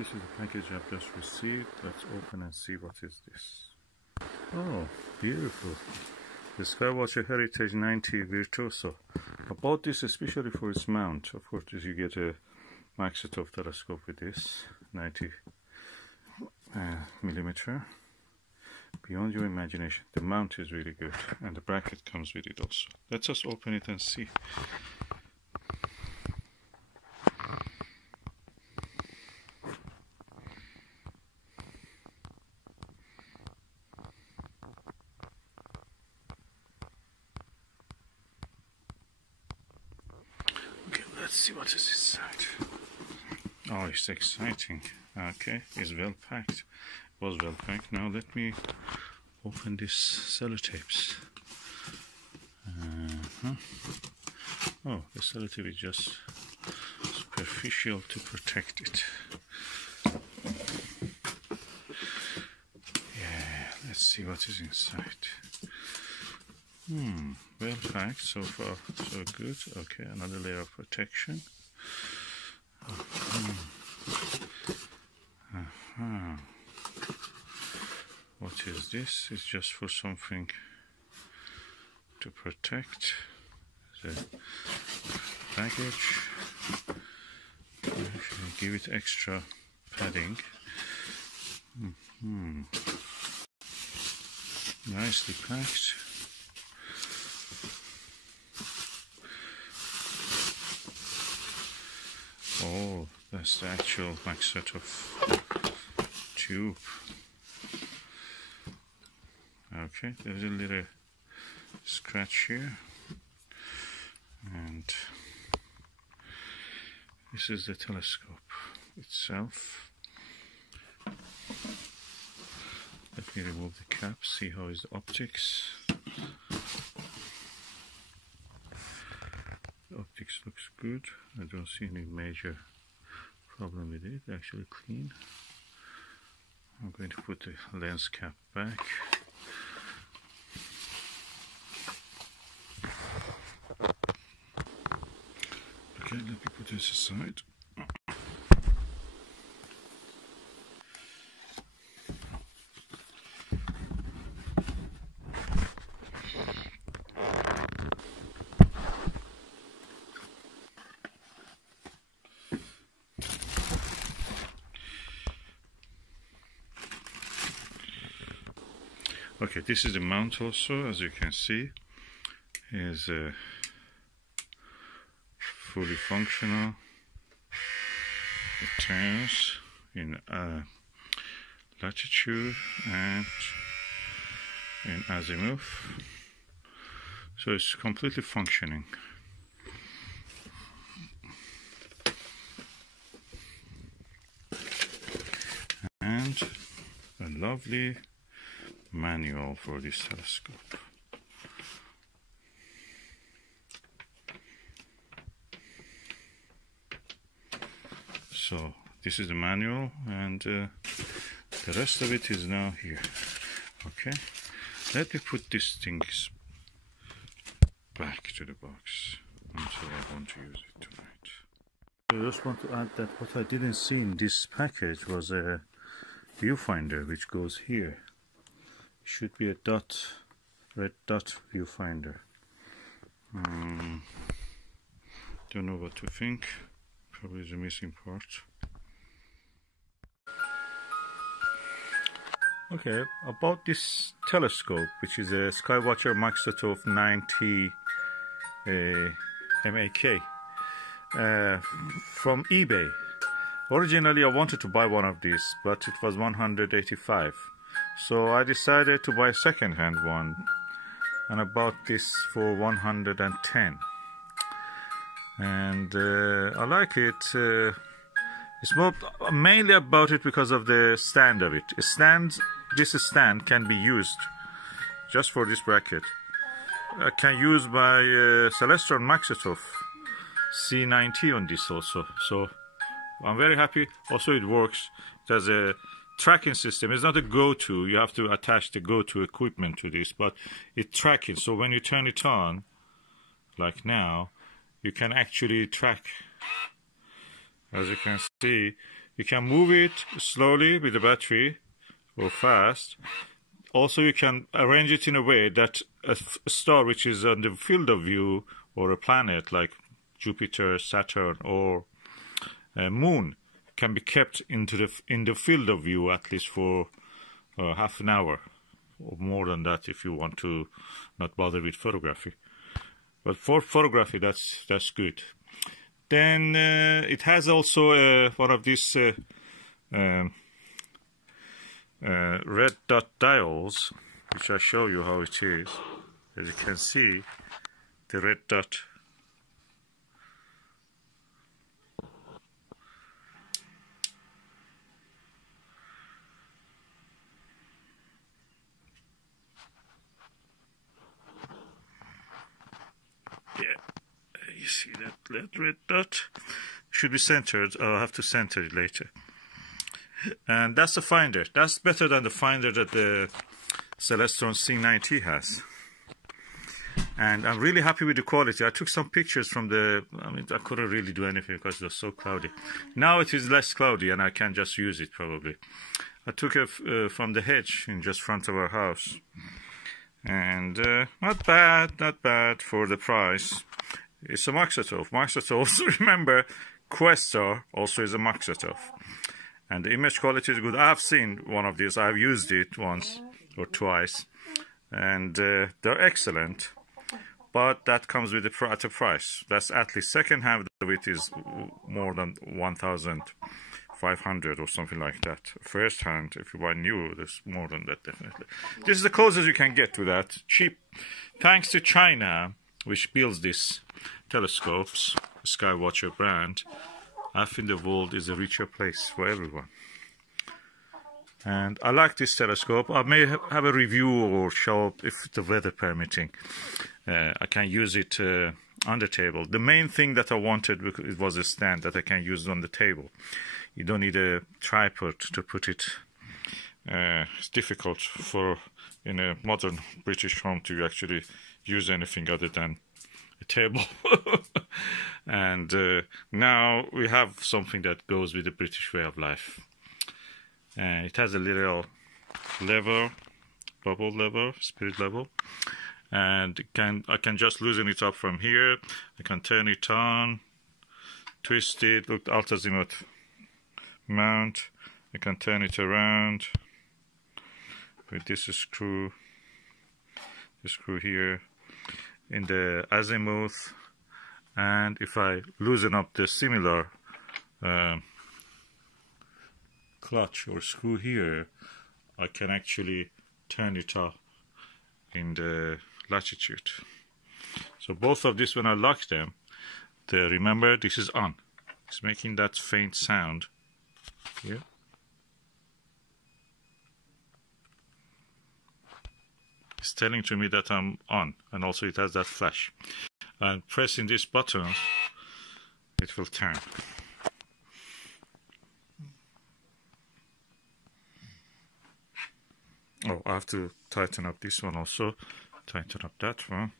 This is the package I've just received. Let's open and see what is this. Oh, beautiful. The Skywatcher Heritage 90 Virtuoso. I bought this especially for its mount. Of course, you get a Maksutov telescope with this 90 millimeter. Beyond your imagination. The mount is really good, and the bracket comes with it also. Let's just open it and see. Okay, let's see what is inside. Oh, it's exciting. Okay, it's well packed. Was well packed. Now let me open these sellotapes. Oh, the sellotape is just superficial to protect it. Yeah, let's see what is inside. Well packed so far, so good. Okay, another layer of protection. What is this? It's just for something to protect the baggage. Give it extra padding. Nicely packed. Oh, that's the actual Maksutov tube. Okay, there's a little scratch here, and this is the telescope itself. Let me remove the cap, see how is the optics. The optics looks good. I don't see any major problem with it, actually clean. I'm going to put the lens cap back. Okay, let me put this aside. Okay, this is the mount also, as you can see, is fully functional. It turns in latitude and in azimuth, so it's completely functioning. And a lovely manual for this telescope. So this is the manual, and the rest of it is now here. Okay, let me put these things back to the box until I want to use it tonight. I just want to add that what I didn't see in this package was a viewfinder which goes here. Should be a red dot viewfinder. Don't know what to think. Probably the missing part. Okay, about this telescope, which is a Skywatcher Maksutov 90 MAK from eBay. Originally I wanted to buy one of these, but it was 185. So I decided to buy a second-hand one, and I bought this for 110. And I like it. It's mainly about it because of the stand of it. This stand can be used just for this bracket. I can use my Celestial Maksutov C90 on this also. So I'm very happy. Also, it works. It has a tracking system. It's not a go-to. You have to attach the go-to equipment to this, but it tracks it. So when you turn it on, like now, you can actually track. As you can see, You can move it slowly with the battery or fast. Also, you can arrange it in a way that a star which is on the field of view, or a planet like Jupiter, Saturn, or a moon, can be kept in the field of view at least for half an hour, or more than that if you want to not bother with photography. But for photography, that's good. Then it has also one of these red dot dials, which I'll show you how it is. As you can see, the red dot. Yeah, you see that red dot? Should be centered. I'll have to center it later. And that's the finder. That's better than the finder that the Celestron C90 has. And I'm really happy with the quality. I took some pictures from I couldn't really do anything because it was so cloudy. Now it is less cloudy and I can just use it probably. I took it from the hedge in just front of our house. And not bad for the price. It's a Maksutov. Maksutov, also remember, Questar also is a Maksutov. And the image quality is good. I've seen one of these. I've used it once or twice. And they're excellent. But that comes with at a price. That's at least second hand of it is more than 1,500 or something like that. First hand, if you buy new, there's more than that definitely. This is the closest you can get to that. Cheap. Thanks to China, which builds these telescopes, Skywatcher brand, I think the world is a richer place for everyone. And I like this telescope. I may have a review or show up if the weather permitting. I can use it on the table. The main thing that I wanted, because it was a stand that I can use on the table. You don't need a tripod to put it. It's difficult in a modern British home to actually use anything other than a table. And now we have something that goes with the British way of life. It has a little lever, bubble lever, spirit level, and I can just loosen it up from here. I can turn it on, twist it, look, alt-azimuth mount. I can turn it around with this screw here in the azimuth, and if I loosen up the similar clutch or screw here, I can actually turn it up in the latitude. So both of these, when I lock them, remember this is on. It's making that faint sound here. It's telling to me that I'm on, and also it has that flash. And pressing this button, it will turn. Oh, I have to tighten up this one also. Tighten up that one.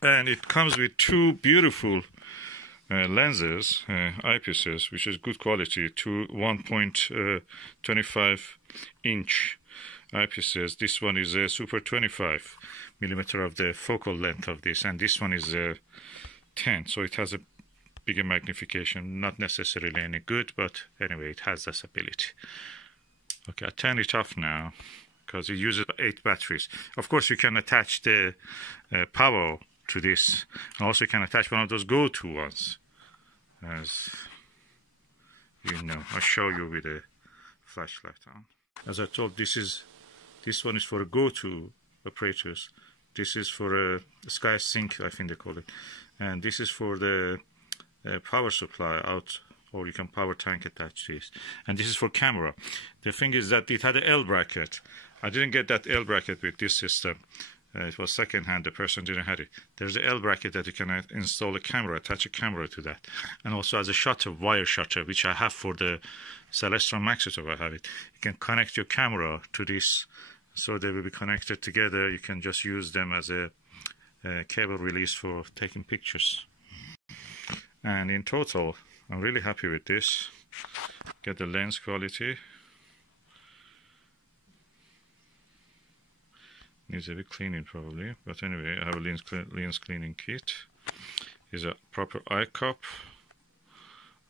And it comes with two beautiful lenses, eyepieces, which is good quality, 1.25 inch eyepieces. This one is a super 25 millimeter of the focal length of this, and this one is 10, so it has a bigger magnification. Not necessarily any good, but anyway, it has this ability. Okay, I turn it off now because it uses 8 batteries. Of course, you can attach the power to this, and also you can attach one of those go-to ones, as you know. I'll show you with a flashlight on. As I told, this one is for a go-to apparatus. This is for a sky sync, I think they call it, and this is for the power supply out, or you can power tank attach this, and this is for camera. The thing is that it had an L bracket. I didn't get that L bracket with this system. It was second hand, the person didn't have it. There's an L bracket that you can install a camera, attach a camera to that. And also as a shutter, wire shutter, which I have for the Celestron Maksutov, I have it. You can connect your camera to this so they will be connected together. You can just use them as a cable release for taking pictures. And in total, I'm really happy with this. Get the lens quality. Needs a bit cleaning probably, but anyway, I have a lens cleaning kit. Is a proper eye cup,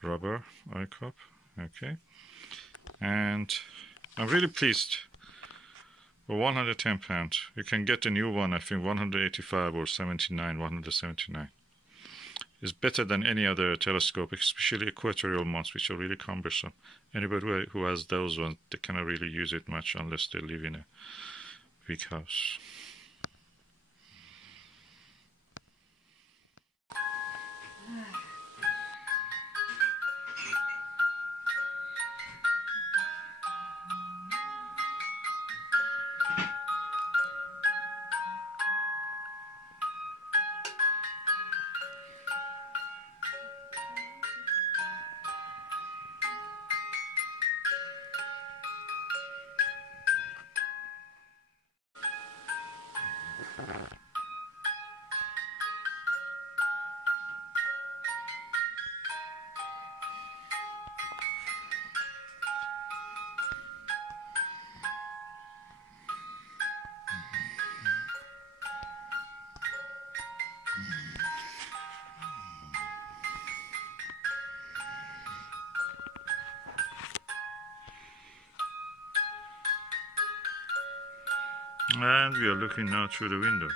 rubber eye cup. Okay, and I'm really pleased. For £110, you can get a new one. I think 185 or 79, 179. It's better than any other telescope, especially equatorial ones, which are really cumbersome. Anybody who has those ones, they cannot really use it much unless they live in a big house. And we are looking now through the window.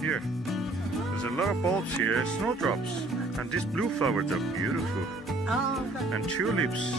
Here, there's a lot of bulbs here, snowdrops, and these blue flowers are beautiful, and tulips.